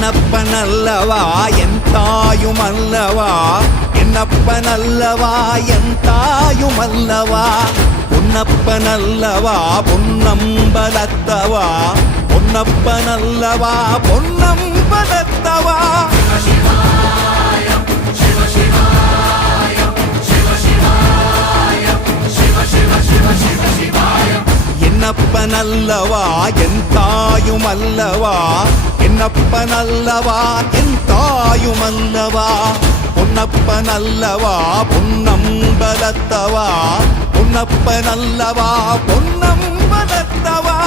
என்னப்பனல்லவா என் தாயுமல்லவா என்னப்பனல்லவா என் தாயுமல்லவா பொன்னப்பனல்லவா பொன்னம்பலத்தவா பொன்னப்பனல்லவா பொன்னம்பலத்தவா என்னப்பனல்லவா என் தாயுமல்லவா என்னப்பனல்லவா என் தாயுமல்லவா பொன்னப்பனல்லவா பொன்னம்பலத்தவா பொன்னப்பனல்லவா பொன்னம்பலத்தவா